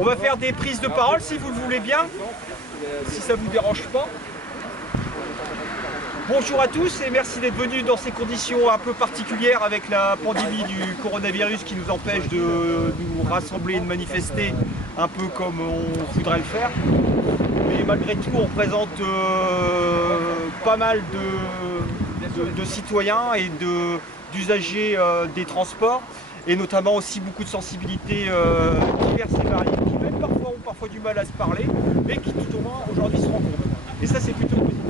On va faire des prises de parole si vous le voulez bien, si ça ne vous dérange pas. Bonjour à tous et merci d'être venus dans ces conditions un peu particulières avec la pandémie du coronavirus qui nous empêche de nous rassembler et de manifester un peu comme on voudrait le faire. Mais malgré tout, on présente pas mal de citoyens et d'usagers des transports et notamment aussi beaucoup de sensibilités diverses et variées qui même parfois ont parfois du mal à se parler mais qui tout au moins aujourd'hui se rencontrent. Et ça c'est plutôt positif.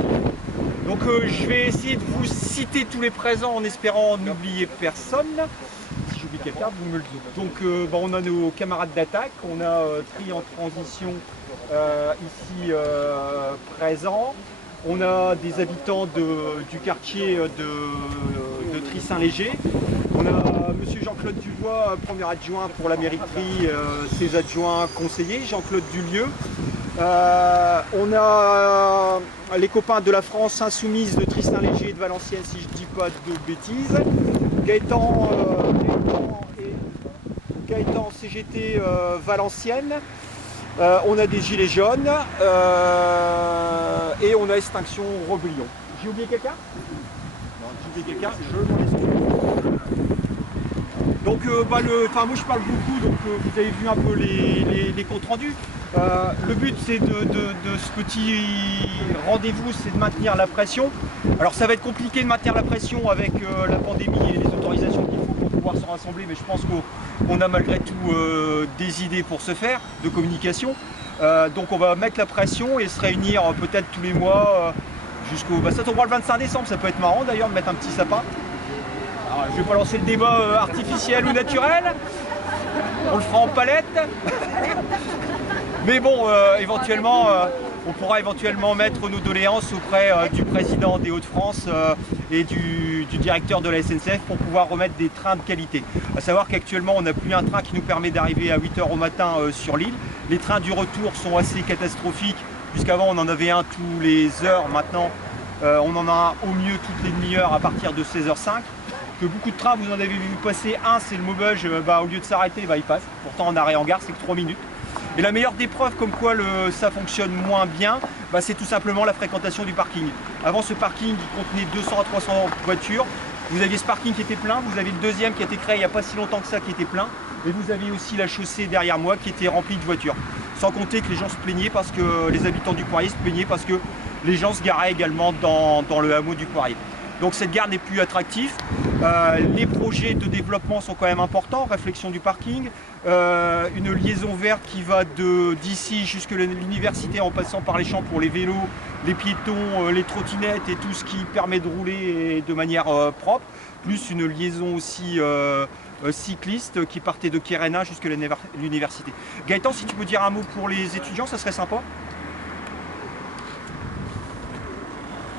Donc je vais essayer de vous citer tous les présents en espérant n'oublier personne. Si j'oublie quelqu'un, vous me le dites. Donc on a nos camarades d'attaque, on a Tri en transition ici présent. On a des habitants du quartier de Tri-Saint-Léger. On a monsieur Jean-Claude Dubois, premier adjoint pour la mairie de Tri, ses adjoints conseillers, Jean-Claude Dulieu. On a les copains de la France Insoumise de Tri-Saint-Léger et de Valenciennes, si je ne dis pas de bêtises. Gaëtan CGT Valenciennes. On a des gilets jaunes et on a Extinction Rebellion. J'ai oublié quelqu'un? Non, j'ai oublié quelqu'un, je m'en excuse. Donc moi je parle beaucoup, donc vous avez vu un peu les comptes rendus. Le but c'est de ce petit rendez-vous, c'est de maintenir la pression. Alors ça va être compliqué de maintenir la pression avec la pandémie et les autorisations qu'il faut pour pouvoir se rassembler, mais je pense qu'on a malgré tout des idées pour se faire, de communication. Donc on va mettre la pression et se réunir peut-être tous les mois jusqu'au... ça tombera le 25 décembre, ça peut être marrant d'ailleurs de mettre un petit sapin. Alors, je ne vais pas lancer le débat artificiel ou naturel, on le fera en palette. Mais bon, éventuellement, on pourra éventuellement mettre nos doléances auprès du président des Hauts-de-France et du directeur de la SNCF pour pouvoir remettre des trains de qualité. À savoir qu'actuellement, on n'a plus un train qui nous permet d'arriver à 8 h au matin sur l'île. Les trains du retour sont assez catastrophiques, puisqu'avant on en avait un tous les heures. Maintenant, on en a un au mieux toutes les demi-heures à partir de 16h05. Que beaucoup de trains, vous en avez vu passer un, c'est le Maubeuge, au lieu de s'arrêter, il passe. Pourtant en arrêt en gare, c'est que 3 minutes. Et la meilleure des preuves comme quoi ça fonctionne moins bien, c'est tout simplement la fréquentation du parking. Avant, ce parking il contenait 200 à 300 voitures. Vous aviez ce parking qui était plein, vous avez le deuxième qui a été créé il n'y a pas si longtemps que ça qui était plein. Et vous aviez aussi la chaussée derrière moi qui était remplie de voitures. Sans compter que les gens se plaignaient parce que les habitants du Poirier se plaignaient parce que les gens se garaient également dans le hameau du Poirier. Donc cette gare n'est plus attractive. Les projets de développement sont quand même importants, réflexion du parking, une liaison verte qui va d'ici jusque l'université en passant par les champs pour les vélos, les piétons, les trottinettes et tout ce qui permet de rouler de manière propre, plus une liaison aussi cycliste qui partait de Kérena jusque l'université. Gaëtan, si tu peux dire un mot pour les étudiants, ça serait sympa.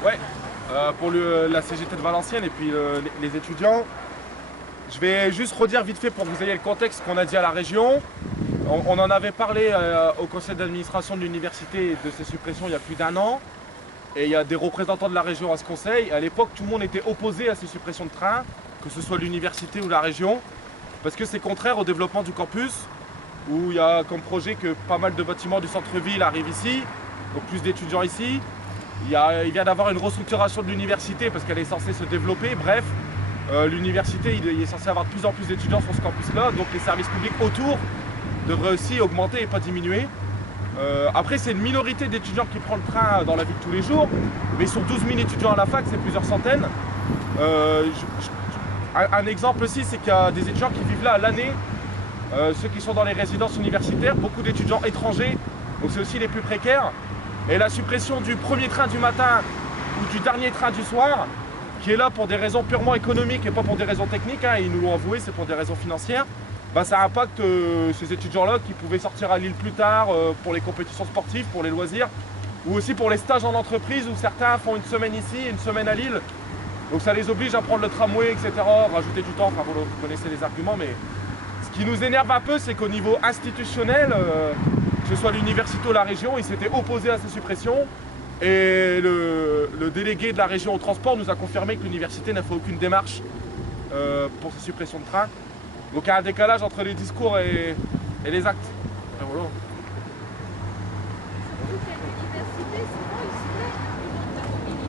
Ouais. Pour la CGT de Valenciennes et puis les étudiants. Je vais juste redire vite fait pour que vous ayez le contexte qu'on a dit à la région. On en avait parlé au conseil d'administration de l'université de ces suppressions il y a plus d'1 an. Et il y a des représentants de la région à ce conseil. À l'époque, tout le monde était opposé à ces suppressions de trains, que ce soit l'université ou la région, parce que c'est contraire au développement du campus, où il y a comme projet que pas mal de bâtiments du centre-ville arrivent ici, donc plus d'étudiants ici. Il vient d'avoir une restructuration de l'université parce qu'elle est censée se développer. Bref, l'université il est censé avoir de plus en plus d'étudiants sur ce campus-là, donc les services publics autour devraient aussi augmenter et pas diminuer. Après, c'est une minorité d'étudiants qui prend le train dans la vie de tous les jours, mais sur 12 000 étudiants à la fac, c'est plusieurs centaines. Un exemple aussi, c'est qu'il y a des étudiants qui vivent là à l'année, ceux qui sont dans les résidences universitaires, beaucoup d'étudiants étrangers, donc c'est aussi les plus précaires. Et la suppression du premier train du matin ou du dernier train du soir, qui est là pour des raisons purement économiques et pas pour des raisons techniques, ils nous l'ont avoué, c'est pour des raisons financières, ça impacte ces étudiants-là qui pouvaient sortir à Lille plus tard pour les compétitions sportives, pour les loisirs, ou aussi pour les stages en entreprise où certains font une semaine ici et une semaine à Lille. Donc ça les oblige à prendre le tramway, etc., rajouter du temps, enfin vous connaissez les arguments, mais ce qui nous énerve un peu, c'est qu'au niveau institutionnel, que ce soit l'université ou la région, ils s'étaient opposés à ces suppressions. Et le délégué de la région au transport nous a confirmé que l'université n'a fait aucune démarche pour ces suppressions de trains. Donc il y a un décalage entre les discours et les actes. frérot.